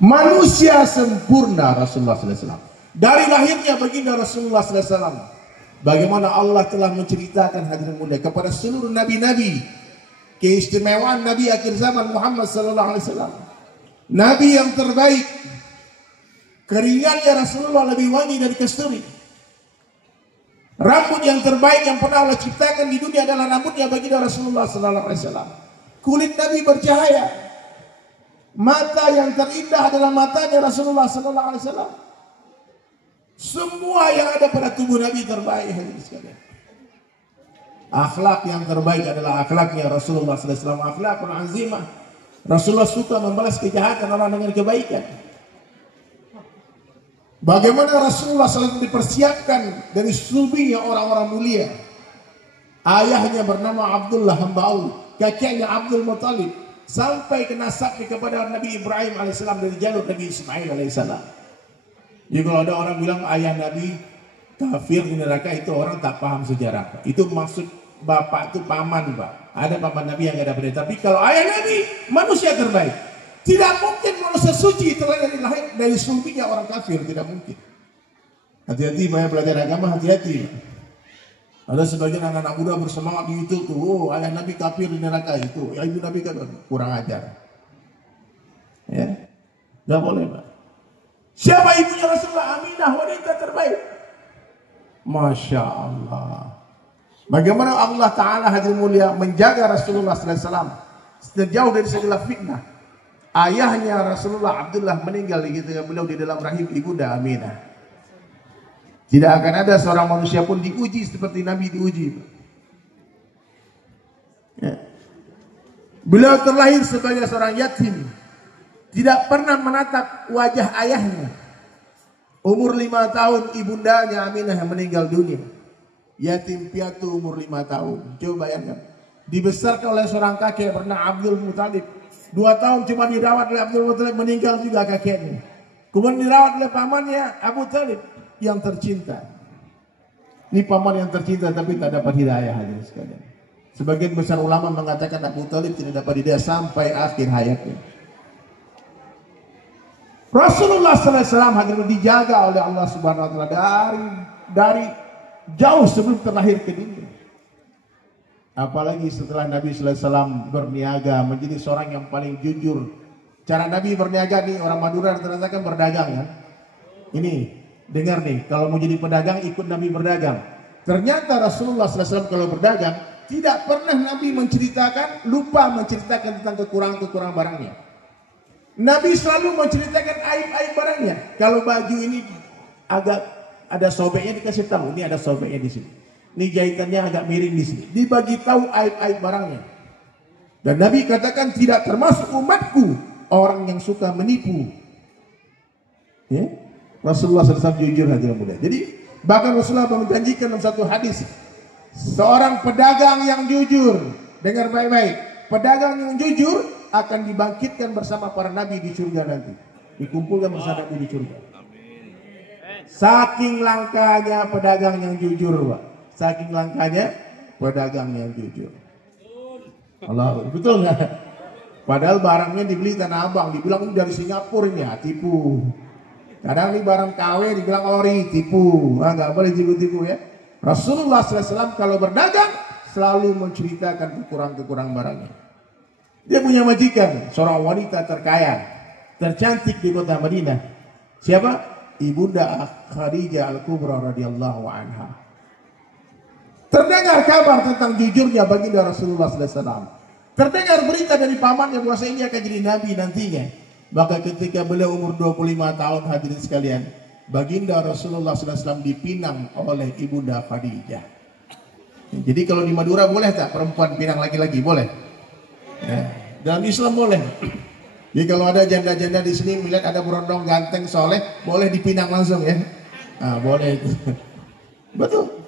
manusia sempurna Rasulullah SAW. Dari lahirnya baginda Rasulullah SAW, bagaimana Allah telah menceritakan hadirin mulia kepada seluruh nabi-nabi keistimewaan Nabi akhir zaman Muhammad SAW. Nabi yang terbaik, keringatnya Rasulullah lebih wangi dari kasturi. Rambut yang terbaik yang pernah Allah ciptakan di dunia adalah rambutnya baginda Rasulullah SAW. Kulit Nabi bercahaya. Mata yang terindah adalah matanya Rasulullah SAW. Semua yang ada pada tubuh Nabi terbaik, hadirin sekalian. Akhlak yang terbaik adalah akhlaknya Rasulullah SAW. Akhlakul azimah. Rasulullah suka membalas kejahatan orang dengan kebaikan. Bagaimana Rasulullah selalu dipersiapkan dari sulbinya orang-orang mulia. Ayahnya bernama Abdullah hamba Allah, kakeknya Abdul Muttalib, sampai ke nasabnya kepada Nabi Ibrahim alaihissalam dari jalur Nabi Ismail alaihissalam. Jadi kalau ada orang bilang ayah Nabi kafir di neraka, itu orang tak paham sejarah. Itu maksud bapak itu paman, Pak. Ada paman Nabi yang ada beda. Tapi kalau ayah Nabi manusia terbaik. Tidak mungkin manusia suci terlahir dari lahir dari sulbinya orang kafir, tidak mungkin. Hati-hati banyak belajar agama, hati-hati. Ada sebagian anak-anak muda bersemangat di YouTube tuh, oh ayah Nabi kafir di neraka itu, ya ibu Nabi kan kurang ajar. Ya, nggak boleh, Pak. Siapa ibunya Rasulullah? Aminah, wanita terbaik. Masya Allah. Bagaimana Allah Ta'ala hadirin mulia menjaga Rasulullah SAW sejauh dari segala fitnah. Ayahnya Rasulullah Abdullah meninggal ketika beliau di dalam rahim ibunda Aminah. Tidak akan ada seorang manusia pun diuji seperti Nabi diuji. Ya. Beliau terlahir sebagai seorang yatim, tidak pernah menatap wajah ayahnya. Umur 5 tahun ibundanya Aminah meninggal dunia. Yatim piatu umur 5 tahun. Coba bayangkan. Dibesarkan oleh seorang kakek bernama Abdul Muttalib. 2 tahun cuma dirawat oleh Abdul Muttalib, meninggal juga kakeknya. Kemudian dirawat oleh pamannya Abu Talib yang tercinta. Ini paman yang tercinta tapi tak dapat hidayah, hadirin sekalian. Sebagian besar ulama mengatakan Abu Talib tidak dapat hidayah sampai akhir hayatnya. Rasulullah SAW hadirin dijaga oleh Allah Subhanahu Wa Taala dari jauh sebelum terlahir ke dunia. Apalagi setelah Nabi SAW berniaga menjadi seorang yang paling jujur. Cara Nabi berniaga nih, orang Madura ternyata kan berdagang kan. Ini dengar nih, kalau mau jadi pedagang ikut Nabi berdagang. Ternyata Rasulullah SAW kalau berdagang tidak pernah Nabi lupa menceritakan tentang kekurangan-kekurangan barangnya. Nabi selalu menceritakan aib-aib barangnya. Kalau baju ini agak ada sobeknya dikasih tahu, ini ada sobeknya di sini. Ini jahitannya agak miring di sini. Dibagi tahu aib-aib barangnya. Dan Nabi katakan tidak termasuk umatku orang yang suka menipu. Ya? Rasulullah SAW jujur hadirin mulia. Jadi bahkan Rasulullah menjanjikan dalam satu hadis, seorang pedagang yang jujur, dengar baik-baik, pedagang yang jujur akan dibangkitkan bersama para nabi di surga nanti. Dikumpulkan bersama nabi di surga. Saking langkanya pedagang yang jujur, Pak. Saking langkanya pedagang yang jujur. Allah, betul nggak? Padahal barangnya dibeli Tanah Abang, dibilang ini dari Singapura ini, ya, tipu. Kadang ini barang KW dibilang ori, tipu. Nggak boleh tipu-tipu ya. Rasulullah SAW kalau berdagang selalu menceritakan kekurangan-kekurangan barangnya. Dia punya majikan, seorang wanita terkaya, tercantik di kota Madinah. Siapa? Ibunda Khadijah Al-Kubra radhiyallahu anha. Terdengar kabar tentang jujurnya baginda Rasulullah SAW. Terdengar berita dari pamannya bahwa ini akan jadi nabi nantinya. Maka ketika beliau umur 25 tahun hadirin sekalian, baginda Rasulullah SAW dipinang oleh ibunda Khadijah. Jadi kalau di Madura boleh tak perempuan pinang laki-laki? Boleh. Ya. Dalam Islam boleh. Jadi kalau ada janda-janda di sini melihat ada berondong ganteng soleh, boleh dipinang langsung ya. Nah, boleh itu. Betul.